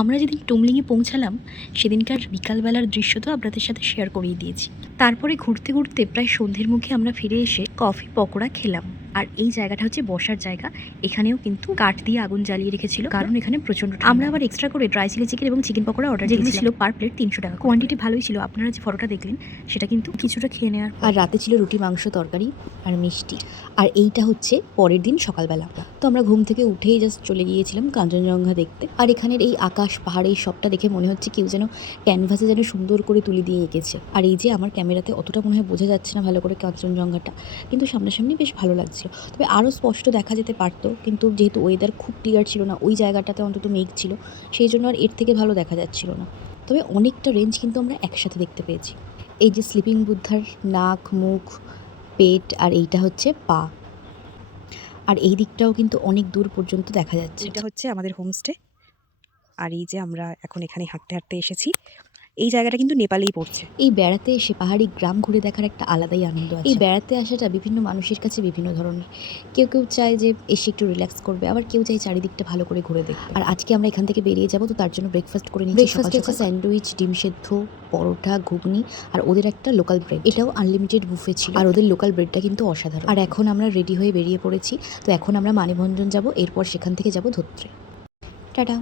আমরা যেদিন টুমলিংয়ে পৌঁছালাম সেদিনকার বিকালবেলার দৃশ্য তো আপনাদের সাথে শেয়ার করেই দিয়েছি। তারপরে ঘুরতে ঘুরতে প্রায় সন্ধ্যের মুখে আমরা ফিরে এসে কফি পকোড়া খেলাম। আর এই জায়গাটা হচ্ছে বসার জায়গা। এখানেও কিন্তু কাঠ দিয়ে আগুন জ্বালিয়ে রেখেছিল, কারণ এখানে প্রচণ্ড ঠান্ডা। আমরা আবার এক্সট্রা করে ড্রাই চিলি চিকেন এবং চিকেন পকোড়া অর্ডার যেগুলো ছিল পার প্লেট 300 টাকা। কোয়ান্টিটি ভালোই ছিল, আপনারা যে ফটোটা দেখলেন সেটা কিন্তু কিছুটা খেয়ে নেওয়ার। আর রাতে ছিল রুটি, মাংস, তরকারি আর মিষ্টি। আর এইটা হচ্ছে পরের দিন সকালবেলা। তো আমরা ঘুম থেকে উঠেই জাস্ট চলে গিয়েছিলাম কাঞ্চনজঙ্ঘা দেখতে। আর এখানের এই আকাশ, পাহাড়, এই সবটা দেখে মনে হচ্ছে কেউ যেন ক্যানভাসে যেন সুন্দর করে তুলে দিয়ে এঁকেছে। আর এই যে আমার ক্যামেরাতে অতটা মনে হয় বোঝা যাচ্ছে না ভালো করে কাঞ্চনজঙ্ঘাটা, কিন্তু সামনাসামনি বেশ ভালো লাগছিল। তবে আরও স্পষ্ট দেখা যেতে পারতো, কিন্তু যেহেতু ওয়েদার খুব ক্লিয়ার ছিল না, ওই জায়গাটাতে অন্তত মেঘ ছিল, সেই জন্য আর এর থেকে ভালো দেখা যাচ্ছিল না। তবে অনেকটা রেঞ্জ কিন্তু আমরা একসাথে দেখতে পেয়েছি। এই যে স্লিপিং বুদ্ধার নাক, মুখ, পেট, আর এইটা হচ্ছে পা। আর এই দিকটাও কিন্তু অনেক দূর পর্যন্ত দেখা যাচ্ছে। এটা হচ্ছে আমাদের হোমস্টে। আর এই যে আমরা এখন এখানে হাঁটতে হাঁটতে এসেছি, এই জায়গাটা কিন্তু নেপালেই পড়ছে। এই বেড়াতে এসে পাহাড়ি গ্রাম ঘুরে দেখার একটা আলাদাই আনন্দ আছে। এই বেড়াতে আসাটা বিভিন্ন মানুষের কাছে বিভিন্ন ধরনের। কেউ কেউ চায় যে এসে একটু রিল্যাক্স করবে, আবার কেউ চায় চারিদিকটা ভালো করে ঘুরে দেখবে। আর আজকে আমরা এখান থেকে বেরিয়ে যাবো, তো তার জন্য ব্রেকফাস্ট করে নিচ্ছি। ব্রেকফাস্ট হচ্ছে স্যান্ডউইচ, ডিম সেদ্ধ, পরোটা, ঘুগনি আর ওদের একটা লোকাল ব্রেড। এটাও আনলিমিটেড বুফে ছিল, আর ওদের লোকাল ব্রেডটা কিন্তু অসাধারণ। আর এখন আমরা রেডি হয়ে বেরিয়ে পড়েছি। তো এখন আমরা মানিভঞ্জন যাব, এরপর সেখান থেকে যাব ধোত্রে। টাটা।